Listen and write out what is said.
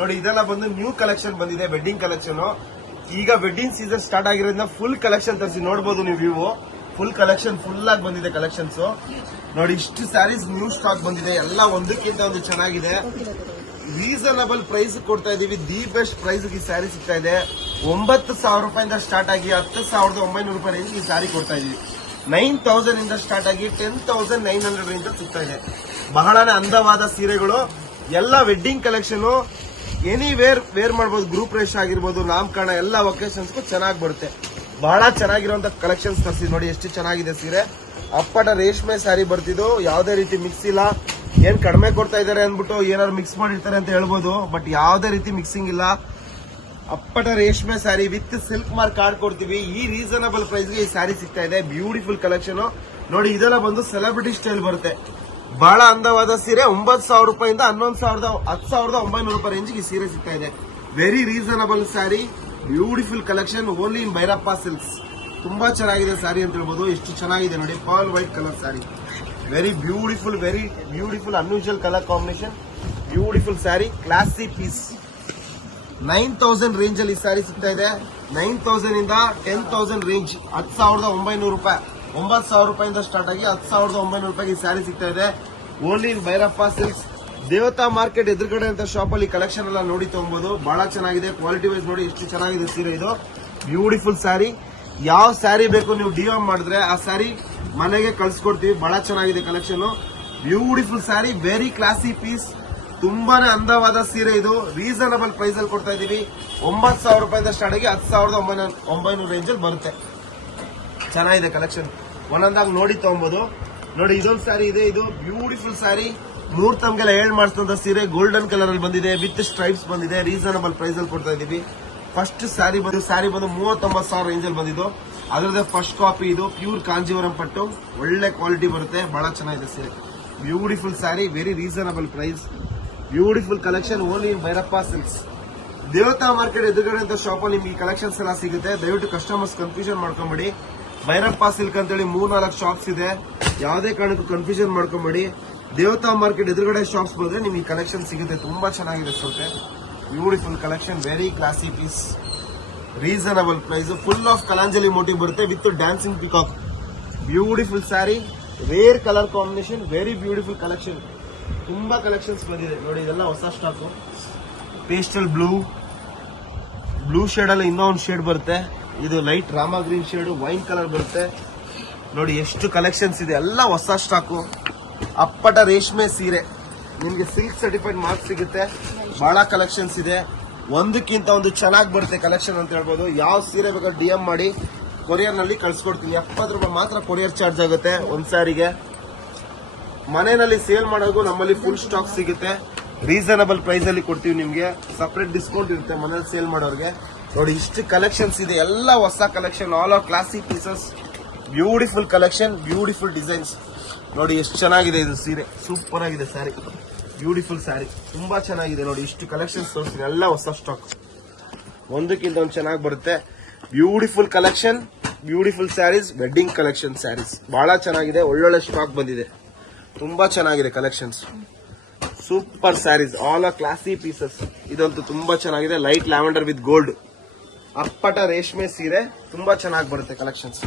ನೋಡಿ ಇದೆಲ್ಲ ಬಂದು ನ್ಯೂ ಕಲೆಕ್ಷನ್ ಬಂದಿದೆ, ವೆಡ್ಡಿಂಗ್ ಕಲೆಕ್ಷನ್. ಈಗ ವೆಡ್ಡಿಂಗ್ ಸೀಸನ್ ಸ್ಟಾರ್ಟ್ ಆಗಿರೋದ್ರಿಂದ ಫುಲ್ ಕಲೆಕ್ಷನ್ ತರಿಸಿ ನೋಡಬಹುದು ನೀವು. ಫುಲ್ ಕಲೆಕ್ಷನ್ ಫುಲ್ ಆಗಿ ಬಂದಿದೆ ಕಲೆಕ್ಷನ್ಸ್. ನೋಡಿ ಇಷ್ಟು ಸ್ಯಾರೀಸ್ ನ್ಯೂ ಸ್ಟಾಕ್ ಬಂದಿದೆ, ಎಲ್ಲ ಒಂದಕ್ಕಿಂತ ಒಂದು ಚೆನ್ನಾಗಿದೆ. ರೀಸನಬಲ್ ಪ್ರೈಸ್ ಕೊಡ್ತಾ ಇದೀವಿ, ದಿ ಬೆಸ್ಟ್ ಪ್ರೈಸ್ ಈ ಸ್ಯಾರಿ ಸಿಗ್ತಾ ಇದೆ. 9,000 ರೂಪಾಯಿಂದ ಸ್ಟಾರ್ಟ್ ಆಗಿ 10,900 ರೂಪಾಯಿ ರೇಂಜ್ ಈ ಸ್ಯಾರಿ ಕೊಡ್ತಾ ಇದೀವಿ. 9,000 ಇಂದ ಸ್ಟಾರ್ಟ್ ಆಗಿ 10,900 ರೇಂಜ್ ಸಿಗ್ತಾ ಇದೆ. ಬಹಳನೇ ಅಂದವಾದ ಸೀರೆಗಳು, ಎಲ್ಲ ವೆಡ್ಡಿಂಗ್ ಕಲೆಕ್ಷನ್, ವೇರ್ ಮಾಡಬಹುದು. ಗ್ರೂಪ್ ರೇಷ್ ಆಗಿರ್ಬೋದು, ನಾಮಕರಣ ಎಲ್ಲ ಒಕೇಶನ್ಸ್ಗೂ ಚೆನ್ನಾಗಿ ಬರುತ್ತೆ. ಬಹಳ ಚೆನ್ನಾಗಿರುವಂತ ಕಲೆಕ್ಷನ್ಸ್ ತರಿಸಿ ನೋಡಿ ಎಷ್ಟು ಚೆನ್ನಾಗಿದೆ ಸೀರೆ. ಅಪ್ಪಟ ರೇಷ್ಮೆ ಸ್ಯಾರಿ ಬರ್ತಿದ್ದು, ಯಾವುದೇ ರೀತಿ ಮಿಕ್ಸ್ ಇಲ್ಲ. ಏನ್ ಕಡಿಮೆ ಕೊಡ್ತಾ ಇದಾರೆ ಅಂದ್ಬಿಟ್ಟು ಏನಾದ್ರು ಮಿಕ್ಸ್ ಮಾಡಿರ್ತಾರೆ ಅಂತ ಹೇಳ್ಬೋದು, ಬಟ್ ಯಾವುದೇ ರೀತಿ ಮಿಕ್ಸಿಂಗ್ ಇಲ್ಲ. ಅಪ್ಪಟ ರೇಷ್ಮೆ sari with silk mark card ಕೊಡ್ತೀವಿ. ಈ ರೀಸನಬಲ್ ಪ್ರೈಸ್ಗೆ ಈ ಸ್ಯಾರಿ ಸಿಗ್ತಾ ಇದೆ. ಬ್ಯೂಟಿಫುಲ್ ಕಲೆಕ್ಷನ್ ನೋಡಿ. ಇದೆಲ್ಲ ಬಂದು ಸೆಲೆಬ್ರಿಟಿ ಸ್ಟೈಲ್ ಬರುತ್ತೆ. ಬಹಳ ಅಂದವಾದ ಸೀರೆ. 9,000 ರೂಪಾಯಿಂದ 10,900 ರೂಪಾಯಿ ರೇಂಜ್ ಈ ಸೀರೆ ಸಿಗ್ತಾ ಇದೆ. Very reasonable sari, beautiful collection, only in Bhairappa silks. ತುಂಬಾ ಚೆನ್ನಾಗಿದೆ ಸ್ಯಾರಿ ಅಂತ ಹೇಳ್ಬೋದು. ಎಷ್ಟು ಚೆನ್ನಾಗಿದೆ ನೋಡಿ, pearl white colour sari. Very beautiful unusual colour combination, beautiful sari, classy piece. 9,000 range ಅಲ್ಲಿ ಸ್ಯಾರಿ ಸಿಗ್ತಾ ಇದೆ. 9,000 ಇಂದ 10,000 ರೇಂಜ್, 10,900 ರೂಪಾಯಿ. 9,000 ರೂಪಾಯಿಂದ ಸ್ಟಾರ್ಟ್ ಆಗಿ 10,900 ರೂಪಾಯಿಗೆ ಈ ಸ್ಯಾರಿ ಸಿಗ್ತಾ ಇದೆ. Only in Bhairappa silks, Devata market ಎದುರುಗಡೆ ಅಂತ ಶಾಪ್ ಅಲ್ಲಿ ಕಲೆಕ್ಷನ್ ಎಲ್ಲ ನೋಡಿ ತಗೊಬಹುದು. ಬಹಳ ಚೆನ್ನಾಗಿದೆ, ಕ್ವಾಲಿಟಿ ವೈಸ್ ನೋಡಿ ಎಷ್ಟು ಚೆನ್ನಾಗಿದೆ ಸೀರೆ. ಇದು ಬ್ಯೂಟಿಫುಲ್ ಸ್ಯಾರಿ. ಯಾವ ಸ್ಯಾರಿ ಬೇಕು ನೀವು ಡಿಎಂ ಮಾಡಿದ್ರೆ ಆ ಸ್ಯಾರಿ ಮನೆಗೆ ಕಳ್ಸಿಕೊಡ್ತೀವಿ. ಬಹಳ ಚೆನ್ನಾಗಿದೆ collection, beautiful sari, very classy piece. ತುಂಬಾನೇ ಅಂದವಾದ ಸೀರೆ. ಇದು ರೀಸನಬಲ್ ಪ್ರೈಸ್ ಅಲ್ಲಿ ಕೊಡ್ತಾ ಇದೀವಿ. 9,000 ರೂಪಾಯಿಂದ ಸ್ಟಾರ್ಟ್ ಆಗಿ 10,900 ರೇಂಜ್ ಅಲ್ಲಿ ಬರುತ್ತೆ. ಚೆನ್ನಾಗಿದೆ ಕಲೆಕ್ಷನ್, ಒಂದೊಂದಾಗಿ ನೋಡಿ ತಗೊಬಹುದು. ನೋಡಿ ಇದೊಂದು ಸ್ಯಾರಿ ಇದೆ, ಇದು ಬ್ಯೂಟಿಫುಲ್ ಸ್ಯಾರಿ. ಮುಹೂರ್ತಮ್ಗೆಲ್ಲ ಹೇಳ್ ಮಾಡಿಸಿದಂತ ಸೀರೆ, ಗೋಲ್ಡನ್ ಕಲರ್ ಅಲ್ಲಿ ಬಂದಿದೆ, ವಿತ್ ಸ್ಟ್ರೈಪ್ಸ್ ಬಂದಿದೆ. ರೀಸನಬಲ್ ಪ್ರೈಸ್ ಅಲ್ಲಿ ಕೊಡ್ತಾ ಇದೀವಿ. ಫಸ್ಟ್ ಸ್ಯಾರಿ ಬಂದು 39,000 ರೇಂಜ್ ಅಲ್ಲಿ ಬಂದಿದ್ದು. ಅದರದೇ ಫಸ್ಟ್ ಕಾಪಿ ಇದು. ಪ್ಯೂರ್ ಕಾಂಜೀವರಂ ಪಟ್ಟು, ಒಳ್ಳೆ ಕ್ವಾಲಿಟಿ ಬರುತ್ತೆ. ಬಹಳ ಚೆನ್ನಾಗಿದೆ ಸೀರೆ, beautiful sari, very reasonable price, beautiful collection, only in Bhairappa silks. Devata market ಎದುರುಗಡೆ ಅಂತ ಶಾಪ್ ಅಲ್ಲಿ ನಿಮ್ಗೆ ಈ ಕಲೆಕ್ಷನ್ಸ್ ಎಲ್ಲ ಸಿಗುತ್ತೆ. ದಯವಿಟ್ಟು ಕಸ್ಟಮರ್ಸ್ ಕನ್ಫ್ಯೂಷನ್ ಮಾಡ್ಕೊಂಬೇಡಿ. ಭೈರಪ್ಪ ಸಿಲ್ಕ್ ಅಂತೇಳಿ 3-4 ಶಾಪ್ಸ್ ಇದೆ, ಯಾವುದೇ ಕಾರಣಕ್ಕೂ ಕನ್ಫ್ಯೂಷನ್ ಮಾಡ್ಕೊಂಬೇಡಿ. ದೇವತಾ ಮಾರ್ಕೆಟ್ ಎದುರುಗಡೆ ಶಾಪ್ಸ್ ಬಂದ್ರೆ ನಿಮ್ಗೆ ಕಲೆಕ್ಷನ್ ಸಿಗುತ್ತೆ. ತುಂಬಾ ಚೆನ್ನಾಗಿದೆ ಸೊತೆ, beautiful collection, very classy piece, reasonable price. Full of Kalanjali motif ಬರುತ್ತೆ with dancing peacock. Beautiful sari, rare colour combination, very beautiful collection. ತುಂಬಾ ಕಲೆಕ್ಷನ್ಸ್ ಬಂದಿದೆ ನೋಡಿ. ಇದೆಲ್ಲ ಹೊಸ ಸ್ಟಾಕ್. ಪೇಸ್ಟಲ್ ಬ್ಲೂ ಶೇಡ್ ಅಲ್ಲಿ ಇನ್ನೊಂದು ಶೇಡ್ ಬರುತ್ತೆ. ಇದು light rama green shade, wine colour ಬರುತ್ತೆ. ನೋಡಿ ಎಷ್ಟು ಕಲೆಕ್ಷನ್ಸ್ ಇದೆ, ಎಲ್ಲ ಹೊಸ ಸ್ಟಾಕು. ಅಪ್ಪಟ ರೇಷ್ಮೆ ಸೀರೆ, ನಿಮ್ಗೆ ಸಿಲ್ಕ್ ಸರ್ಟಿಫೈಡ್ ಮಾರ್ಕ್ ಸಿಗುತ್ತೆ. ಬಹಳ ಕಲೆಕ್ಷನ್ಸ್ ಇದೆ, ಒಂದಕ್ಕಿಂತ ಒಂದು ಚೆನ್ನಾಗಿ ಬರುತ್ತೆ ಕಲೆಕ್ಷನ್ ಅಂತ ಹೇಳ್ಬೋದು. ಯಾವ ಸೀರೆ ಬೇಕಾದ್ರೆ ಡಿಎಂ ಮಾಡಿ ಕೊರಿಯರ್ ನಲ್ಲಿ ಕಳ್ಸಿಕೊಡ್ತೀನಿ. 70 ರೂಪಾಯಿ ಮಾತ್ರ ಕೊರಿಯರ್ ಚಾರ್ಜ್ ಆಗುತ್ತೆ ಒಂದ್ ಸ್ಯಾರಿಗೆ. ಮನೆಯಲ್ಲಿ ಸೇಲ್ ಮಾಡೋದು ನಮ್ಮಲ್ಲಿ ಫುಲ್ ಸ್ಟಾಕ್ ಸಿಗುತ್ತೆ. ರೀಸನಬಲ್ ಪ್ರೈಸ್ ಅಲ್ಲಿ ಕೊಡ್ತೀವಿ ನಿಮ್ಗೆ. ಸಪರೇಟ್ ಡಿಸ್ಕೌಂಟ್ ಇರುತ್ತೆ ಮನೇಲಿ ಸೇಲ್ ಮಾಡೋರಿಗೆ. ನೋಡಿ ಇಷ್ಟು ಕಲೆಕ್ಷನ್ಸ್ ಇದೆ, ಎಲ್ಲ ಹೊಸ collection, all are classy pieces, beautiful collection, beautiful designs. ನೋಡಿ ಎಷ್ಟು ಚೆನ್ನಾಗಿದೆ ಇದು ಸೀರೆ, ಸೂಪರ್ ಆಗಿದೆ ಸ್ಯಾರಿ, ಬ್ಯೂಟಿಫುಲ್ ಸ್ಯಾರಿ, ತುಂಬಾ ಚೆನ್ನಾಗಿದೆ. ನೋಡಿ ಇಷ್ಟು ಕಲೆಕ್ಷನ್ಸ್ ತೋರಿಸ್ತೀನಿ, ಎಲ್ಲ ಹೊಸ ಸ್ಟಾಕ್, ಒಂದಕ್ಕಿಂತ ಒಂದು ಚೆನ್ನಾಗಿ ಬರುತ್ತೆ. Beautiful collection, beautiful saris, wedding collection saris ಬಹಳ ಚೆನ್ನಾಗಿದೆ. ಒಳ್ಳೊಳ್ಳೆ ಸ್ಟಾಕ್ ಬಂದಿದೆ, ತುಂಬಾ ಚೆನ್ನಾಗಿದೆ collections, super saris, all are classy pieces. ಇದಂತೂ ತುಂಬಾ ಚೆನ್ನಾಗಿದೆ, ಲೈಟ್ ಲ್ಯಾವೆಂಡರ್ ವಿತ್ ಗೋಲ್ಡ್, ಅಪ್ಪಟ ರೇಷ್ಮೆ ಸೀರೆ, ತುಂಬಾ ಚೆನ್ನಾಗಿ ಬರುತ್ತೆ ಕಲೆಕ್ಷನ್ಸ್.